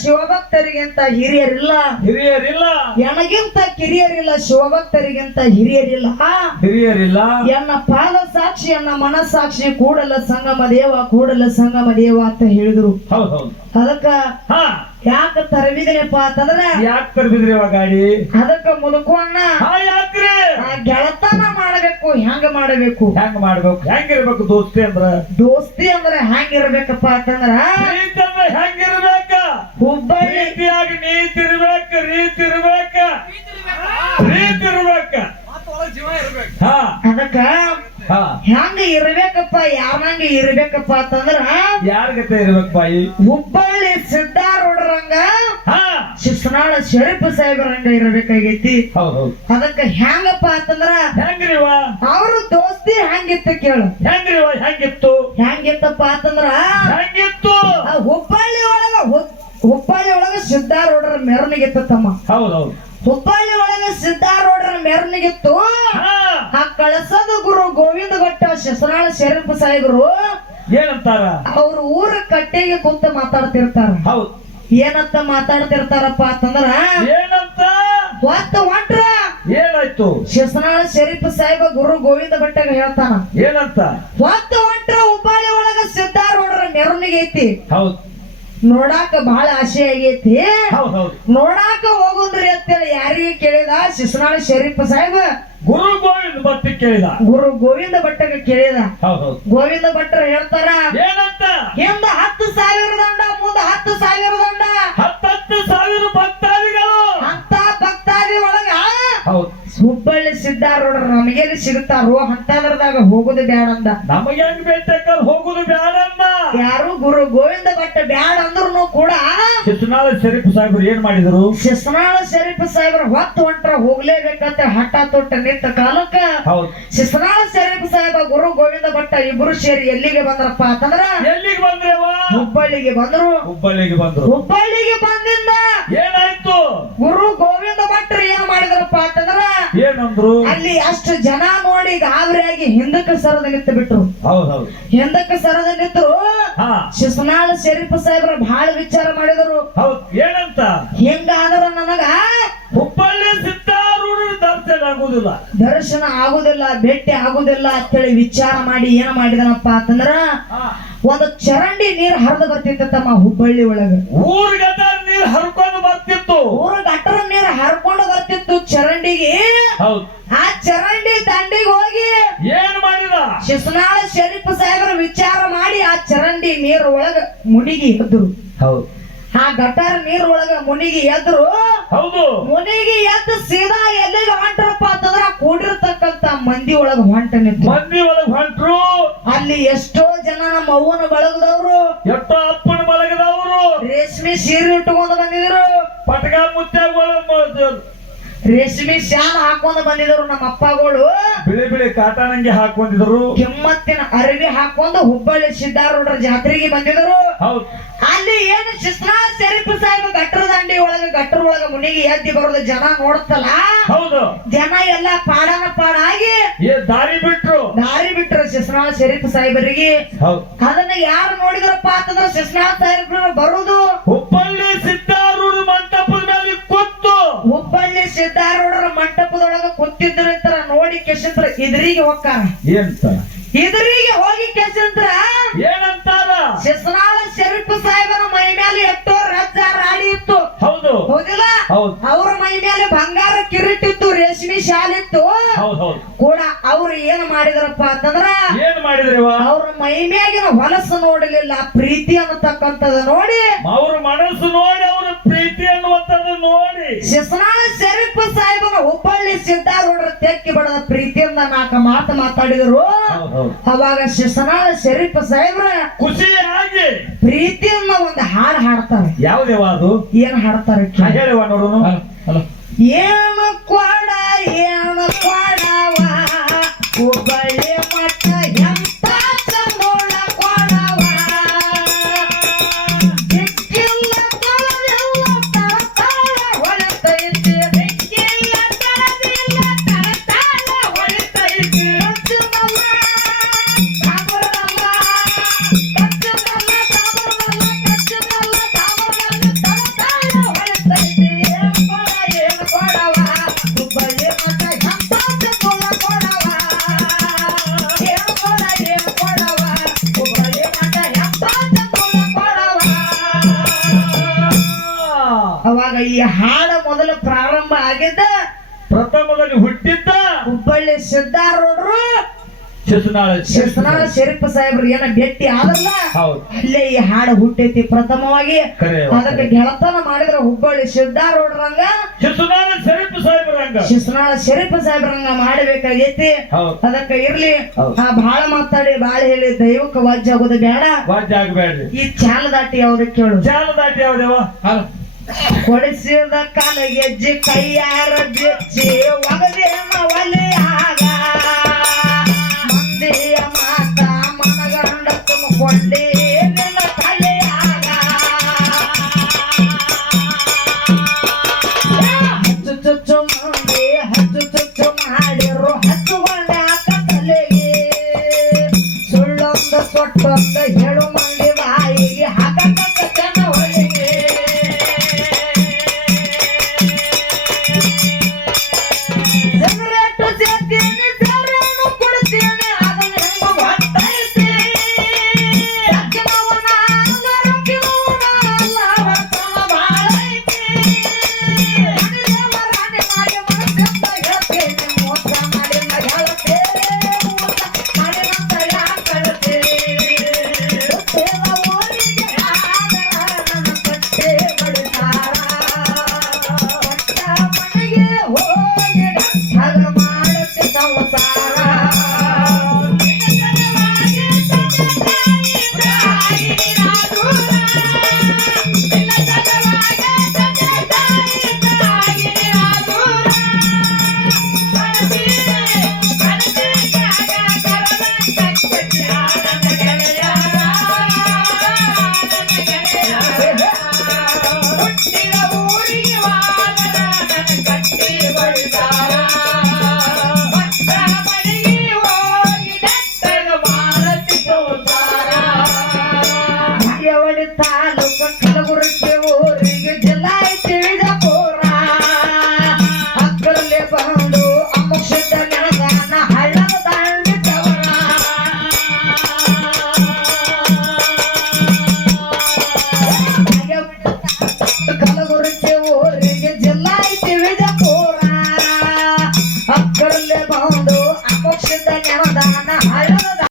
ಶಿವಭಕ್ತರಿಗಿಂತ ಹಿರಿಯರಿಲ್ಲ ಎನಗಿಂತ ಕಿರಿಯರಿಲ್ಲ ಶಿವಭಕ್ತರಿಗಿಂತ ಹಿರಿಯರಿಲ್ಲ ಎನ್ನ ಪಾದ ಸಾಕ್ಷಿ ಎನ್ನ ಮನಸ್ಸಾಕ್ಷಿ ಕೂಡಲ ಸಂಗಮ ದೇವ ಅಂತ ಹೇಳಿದ್ರು. ಅದಕ್ಕ ಯಾಕ ತರಬಿದ್ರಪ್ಪ ಅಂತಂದ್ರ ಯಾಕೆ ತರಬಿದ್ರಿ ಗಾಡಿ ಅದಕ್ಕ ಮುದುಕೋಣ ಗೆಳತನ ಮಾಡಬೇಕು. ಹೆಂಗಿರ್ಬೇಕು ದೋಸ್ತಿ ಅಂದ್ರ ಹೆಂಗಿರ್ಬೇಕಪ್ಪ ಅಂತಂದ್ರ ಹೆಂಗಿರ್ಬೇಕ ಹುಬ್ಬಳ್ಳಿ ನೀತಿ ಇರ್ಬೇಕ ಅದಕ್ಕ ಹೆಂಗ ಇರ್ಬೇಕಪ್ಪ ಯಾರಂಗ ಇರ್ಬೇಕಪ್ಪ ಅಂತಂದ್ರ ಯಾರ ಗತೆ ಇರ್ಬೇಕಪ್ಪ ಹುಬ್ಬಳ್ಳಿ ಸಿದ್ದಾರೂಢರಂಗ ಶಿಸ್ನಾಳ ಶರೀಫ್ ಸಾಹೇಬರಂಗ ಇರಬೇಕಾಗೈತಿ. ಅದಕ್ಕ ಹೆಂಗಪ್ಪ ಅಂತಂದ್ರ ಅವ್ರ ದೋಸ್ತಿ ಹೆಂಗಿತ್ತು ಕೇಳು. ಹೆಂಗಿತ್ತಪ್ಪ ಅಂತಂದ್ರ ಹುಬ್ಬಳ್ಳಿ ಒಳಗ ಸಿದ್ದಾರೂಢರ ಮೆರವಣಿಗಿತ್ತು ತಮ್ಮ. ಹುಬ್ಬಳ್ಳಿ ಒಳಗ ಸಿದ್ದಾರೂಢರ ಮೆರವಣಿಗಿತ್ತು. ಆ ಕಳಸದ ಗುರು ಗೋವಿಂದ ಭಟ್ಟ ಶಿಸ್ನಾಳ ಶರೀಫ್ ಸಾಹೇಬರು ಏನಂತಾರ ಅವ್ರ ಊರ ಕಟ್ಟೆಗೆ ಕುಂತ ಮಾತಾಡ್ತಿರ್ತಾರ. ಏನಂತ ಮಾತಾಡ್ತಿರ್ತಾರಪ್ಪ ಅಂತಂದ್ರ ಹೊಂಟ್ರ ಏನಾಯ್ತು ಶಿಸ್ನಾಳ ಶರೀಫ್ ಸಾಹೇಬ ಗುರು ಗೋವಿಂದ ಭಟ್ಟಗ ಹೇಳ್ತಾನ ಏನಂತ ಹೊಂಟ್ರ ಹುಬ್ಬಳ್ಳಿ ಒಳಗ ಸಿದ್ದಾರೂಢರ ಮೆರವಣಿಗೆ ಐತಿ. ನೋಡಾಕ ಬಹಳ ಆಸೆ ಆಗೈತಿ. ನೋಡಾಕ ಹೋಗುದ್ರಿ ಅಂತೇಳಿ ಯಾರಿಗೆ ಕೇಳಿದ ಶಿಸ್ನಾಳ ಶರೀಫ್ ಸಾಹೇಬ ಗುರು ಗೋವಿಂದ ಭಟ್ಟ ಕೇಳಿದ. ಗುರು ಗೋವಿಂದ ಭಟ್ಟಗ ಕೇಳಿದ. ಗೋವಿಂದ ಭಟ್ಟರು ಹೇಳ್ತಾರ ಏನಂತ ಹಿಂದ 10,000 ದಂಡ ಮುಂದ 10,000 ದಂಡ 10,000 ಭಕ್ತಾದಿಗಳು ಅಂತ ಭಕ್ತಾದಿ ಒಳಗ ಹುಬ್ಬಳ್ಳಿ ಸಿದ್ದಾರೂಢರ ನಮಗೆಲ್ಲಿ ಸಿಗುತ್ತಾರೋ ಅಂತದ್ರದಾಗ ಹೋಗುದು ಬ್ಯಾಡ ಅಂದ. ನಮಗೆ ಹೆಂಗ್ ಬೇಟೆಕಲ್ ಹೋಗುದು ಬ್ಯಾಡ ಅಂದ. ಯಾರು ಗುರು ಗೋವಿಂದ ಭಟ್ಟ ಬ್ಯಾಡ ಅಂದ್ರು ಕೂಡ ಶಿಸ್ನಾಳ ಶರೀಫ್ ಸಾಹೇಬರು ಏನ್ ಮಾಡಿದ್ರು? ಶಿಸ್ನಾಳ ಶರೀಫ್ ಸಾಹೇಬರು ಹೊಂಟ್ರ ಹೋಗ್ಲೇಬೇಕಂತ ಹಠ ತೊಟ್ಟ ನಿಂತ ಕಾಲಕ್ಕ ಶಿಸ್ನಾಳ ಶರೀಫ್ ಸಾಹೇಬ ಗುರು ಗೋವಿಂದ ಭಟ್ಟ ಇಬ್ರು ಸೇರಿ ಎಲ್ಲಿಗೆ ಬಂದ್ರಪ್ಪ ಅಂತಂದ್ರ ಎಲ್ಲಿಗೆ ಬಂದ್ರೇವ? ಹುಬ್ಬಳ್ಳಿಗೆ ಬಂದ್ರು. ಹುಬ್ಬಳ್ಳಿಗೆ ಬಂದಿಂದ ಏನಾಯ್ತು? ಗುರು ಗೋವಿಂದ ಭಟ್ರು ಏನ್ ಮಾಡಿದ್ರಪ್ಪ ಅಂತಂದ್ರ ಏನಂದ್ರು? ಅಲ್ಲಿ ಅಷ್ಟು ಜನ ನೋಡಿ ಗಾಬರಿಯಾಗಿ ಹಿಂದಕ್ಕೆ ಸರದ ನಿಂತು ಬಿಟ್ರು. ಹಿಂದಕ್ಕೆ ಸರದ ನಿಂತರು. ಶಿಸ್ನಾಳ ಶರೀಫ್ ಸಾಹೇಬ್ರ ಬಹಳ ವಿಚಾರ ಮಾಡಿದರು. ಏನಂತ? ಹಿಂಗಾದ್ರ ನನಗ ಹುಬ್ಬಳ್ಳಿ ಸಿದ್ದಾರೂಢರ ದರ್ಶನ ಆಗುದಿಲ್ಲ ಭೇಟಿ ಆಗುದಿಲ್ಲ ಅಂತೇಳಿ ವಿಚಾರ ಮಾಡಿ ಏನ್ ಮಾಡಿದನಪ್ಪ ಅಂತಂದ್ರ ಒಂದು ಚರಂಡಿ ನೀರ್ ಹರಿದು ಬರ್ತಿತ್ತು ತಮ್ಮ ಹುಬ್ಬಳ್ಳಿ ಒಳಗ. ಊರ್ ಗಟರ ನೀರ್ ಹರ್ಕೊಂಡು ಬರ್ತಿತ್ತು. ಊರ್ ಗಟರ ನೀರ್ ಹರ್ಕೊಂಡು ಬರ್ತಿತ್ತು ಚರಂಡಿಗೆ. ಆ ಚರಂಡಿ ದಂಡಿಗೆ ಹೋಗಿ ಏನ್ ಮಾಡಿದ? ಶಿಸ್ನಾಳ ಶರೀಫ್ ಸಾಹೇಬ್ರ ವಿಚಾರ ಮಾಡಿ ಆ ಚರಂಡಿ ನೀರ್ ಒಳಗ ಮುನಿಗಿ ಎದ್ರು. ಆ ಗಟಾರ ನೀರ್ ಒಳಗ ಮುನಿಗಿ ಎದ್ರು. ಮುನಿಗಿ ಎದ್ದು ಸೀದಾ ಎಲ್ಲಿಗೆ ಹೊಂಟ್ರಪ್ಪ ಅಂತಂದ್ರ ಕೂಡಿರ್ತಕ್ಕಂತ ಮಂದಿ ಒಳಗ ಹೊಂಟ್ರು. ಅಲ್ಲಿ ಎಷ್ಟೋ ಜನ ನಮ್ಮ ಅವ್ವನ ಬಳಗದವ್ರು, ಎಷ್ಟೋ ಅಪ್ಪನ ಬಳಗದವ್ರು ರೇಷ್ಮೆ ಸೀರೆ ಇಟ್ಟುಕೊಂಡು ಬಂದಿದ್ರು. ಪಟಕ ಮುತ್ಯಗಳು ರೇಷ್ಮೆ ಶಾಲ್ ಹಾಕೊಂಡು ಬಂದಿದ್ರು. ನಮ್ಮ ಅಪ್ಪಗಳು ಬಿಳಿ ಕಾಟಾನಂಗಿ ಹಾಕೊಂಡಿದ್ರು. ಕೆಮ್ಮತ್ತಿನ ಅರವಿ ಹಾಕೊಂಡು ಹುಬ್ಬಳ್ಳಿ ಸಿದ್ದಾರೂಢರ ಜಾತ್ರೆಗೆ ಬಂದಿದ್ರು. ಅಲ್ಲಿ ಏನು ಶಿಸ್ನಾಳ ಶರೀಫ್ ಸಾಹೇಬ ಗಟ್ರ ಒಳಗ ಮುನಿಗೆ ಎದ್ದಿ ಬರೋದು ಜನ ನೋಡ್ತಲ್ಲ. ಜನ ಎಲ್ಲ ಪಾಡಾಗಿ ದಾರಿ ಬಿಟ್ರು ಶಿಸ್ನಾಳ ಶರೀಫ್ ಸಾಹೇಬರಿಗೆ. ಅದನ್ನ ಯಾರು ನೋಡಿದ್ರಪ್ಪ ಅಂತಂದ್ರೆ ಶಿಸ್ನಾಳ ಸಾಹೇಬ್ರ ಬರುದು ಹುಬ್ಬಳ್ಳಿ ಸಿದ್ದಾರೂಢ ಮಂಟಪದ ಮೇಲೆ ಕೂತು. ಹುಬ್ಬಳ್ಳಿ ಸಿದ್ದಾರೂಢರ ಮಂಟಪದೊಳಗ ಕೂತಿದ್ರ ನೋಡಿ ಕೆಸಂತ್ರ ಎದುರಿಗೆ ಹೋಗ್ತಾರ. ಎದುರಿಗೆ ಹೋಗಿ ಕೆಸಂತ್ರ ಏನಂತಾರ? ಶಿಸ್ನಾಳ ಶರೀಫ್ ಸಾಹೇಬನ ಮೈ ಮೇಲೆ ಎಷ್ಟೋ ರಜ್ಜ ರಾಡಿ ಇತ್ತು. ಹೌದಿಲ್ಲ? ಅವ್ರ ಮೈ ಮೇಲೆ ಬಂಗಾರ ಕಿರೀಟಿತ್ತು, ರೇಷ್ಮೆ ಶಾಲ್ ಇತ್ತು ಕೂಡ. ಅವ್ರು ಏನ್ ಮಾಡಿದ್ರಪ್ಪ ಅಂತಂದ್ರ ಅವ್ರ ಮೈ ಮ್ಯಾಗಿನ ಹೊಲಸು ನೋಡಲಿಲ್ಲ, ಪ್ರೀತಿ ಅನ್ನತಕ್ಕಂಥದ್ದು ನೋಡಿ, ಅವ್ರ ಮನಸ್ಸು ನೋಡಿ, ಅವ್ರ ಪ್ರೀತಿ ಅನ್ನುವಂಥದ್ದು ನೋಡಿ ಶಿಸ್ನಾಳ ಶರೀಫ್ ಸಾಹೇಬನ ಹುಬ್ಬಳ್ಳಿ ಸಿದ್ದಾರೂಢರ ತೆಕ್ಕಿ ಬಡದ ಪ್ರೀತಿಯಿಂದ 4 ಮಾತು ಮಾತಾಡಿದ್ರು. ಅವಾಗ ಶಿಸ್ನಾಳ ಶರೀಫ್ ಸಾಹೇಬ್ರ ಖುಷಿಯಾಗಿ ಪ್ರೀತಿಯಿಂದ ಒಂದು ಹಾಡು ಹಾಡ್ತಾರೆ. ಯಾವ್ದೇವ ಅದು? ಏನ್ ಹಾಡ್ತಾರೆ ಹೇಳುವ ನೋಡೋಣ. ಏನು ಕೊಡವ ಹುಬ್ಬಳ್ಳಿ ಮಠ ಎಂತ ಚಂದೋಳ ಕೊಡವ, ದಿಕ್ಕಿಲ್ಲ ತಳದಿಲ್ಲ ತಳತಾಳ ಹೊಳಿತೈತಿ, ದಿಕ್ಕಿಲ್ಲ ತಳದಿಲ್ಲ ತಳತಾಳ ಹೊಳಿತೈತಿ. ಕಚ್ಚುನಲ್ಲ ಕಾಮರನಲ್ಲ, ಕಚ್ಚುನಲ್ಲ ಕಾಮರನಲ್ಲ, ಕಚ್ಚುನಲ್ಲ ಕಾಮರನಲ್ಲ, ಈ ಹಾಡ ಮೊದಲು ಪ್ರಾರಂಭ ಆಗಿದ್ದ ಪ್ರಥಮದಲ್ಲಿ ಹುಟ್ಟಿದ್ದ ಹುಬ್ಬಳ್ಳಿ ಸಿದ್ದಾರೂಢರು ಶಿಶುನಾಳ ಶಿಸ್ನಾಳ ಶರೀಫ್ ಸಾಹೇಬ್ರು ಏನ ಭೇಟಿ ಆದಲ್ಲ ಹೌದು ಅಲ್ಲೇ ಈ ಹಾಡು ಹುಟ್ಟೈತಿ ಪ್ರಥಮವಾಗಿ. ಕರೆ ಅದಕ್ಕೆ ಗೆಳತನ ಮಾಡಿದ್ರ ಹುಬ್ಬಳ್ಳಿ ಸಿದ್ದಾರೂಢರಂಗ ಶಿಶುನಾಳ ಶರೀಫ್ ಸಾಹೇಬ್ರಂಗ ಶಿಸ್ನಾಳ ಶರೀಫ್ ಸಾಹೇಬ್ರಂಗ ಮಾಡಬೇಕಾಗೈತಿ. ಹೌದು ಅದಕ್ಕೆ ಇರ್ಲಿ ಹೌದು. ಬಾಳ ಮಾತಾಡಿ ಬಾಳ ಹೇಳಿ ದೈವಕ್ಕೆ ವಾಜ್ಯ ಆಗೋದು ಬೇಡ. ವಾಜ್ಯ ಆಗ್ಬೇಡ್ರಿ. ಈ ಚಾಲ ದಾಟಿ ಯಾವ್ದು ಕೇಳು. ಚಾಲ ದಾಟಿ ಯಾವ್ದೇವ ಕೊಡಿಸಿದ ಕಾಲಗೆಜ್ಜಿ ಕೈಯಾರ ಬೆಚ್ಚಿ ಒಗದೇನ ಒಲೆಯಾಗ ಮಂದಿಯ ಮಾತ ಮನಗಂಡ ತುಂಬಿಕೊಂಡಿ